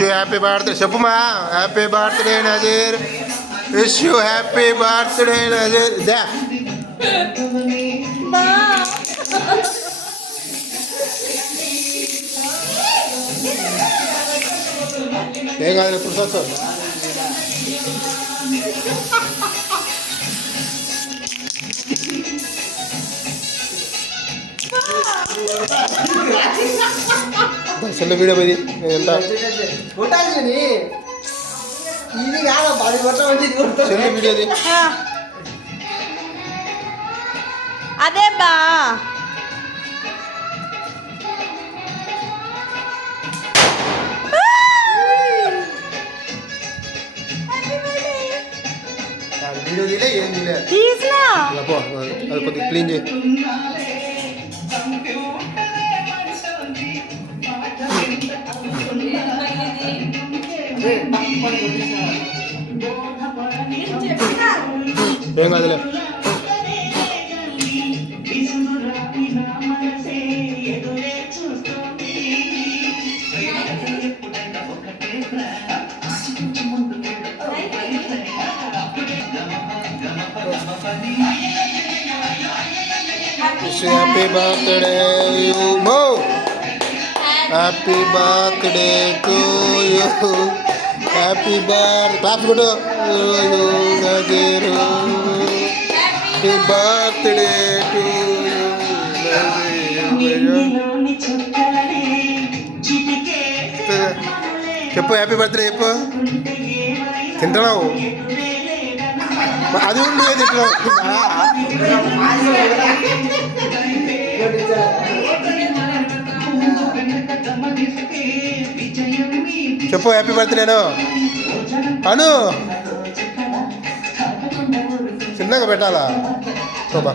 Wish happy birthday చెప్పుమా. Happy birthday Nazeer. Wish you happy birthday Nazeer. దా ఏం కాదు ప్రసాద్ సార్. సెల్ వీడియో పోయి ఎంత సెల్ వీడియోది అదే బా వీడియో తీలే ఏం తీలే తీసినా అది కొద్దిగా క్లీన్ చేయి. ఏం కాదులే. హ్యాపీ బర్త్డే యూ మో. Happy birthday to you. Happy birth claps కొట్టు. నజీరు హ్యాపీ బర్త్డే టు యూ. చెప్పు హ్యాపీ బర్త్డే చెప్పు. తింటున్నావు అది ఉండి తింటున్నావు. చెప్పు హ్యాపీ బర్త్డేను అను. చిన్నగా పెట్టాలా శోభా.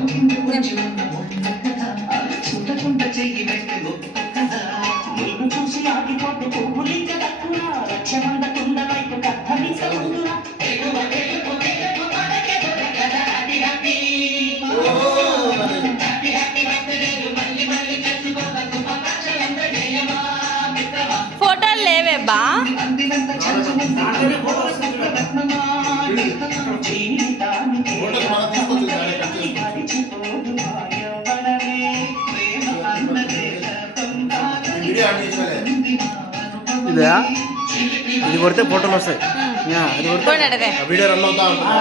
ఫోటోలు లేవే బా. ఇదా ఇది కొడితే ఫోటోలు వస్తాయి. వీడియో రన్ అవుతా ఉంటుంది.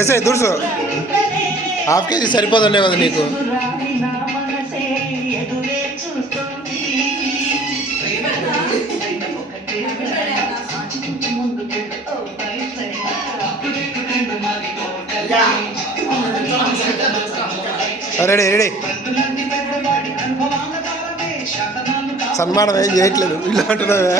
ऐसे दूर से हाफ के जी సరిపోదనే కదా నీకు. Ready ready. సన్మానం ఏం చేయట్లేదు ఇలా అంటున్నావే.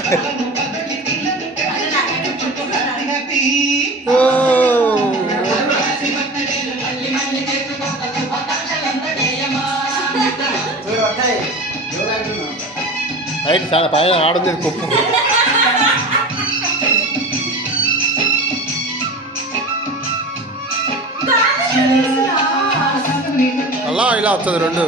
రైట్ చాలా పైన ఆడుంది కుప్పు. అలా ఇలా వస్తుంది రెండు.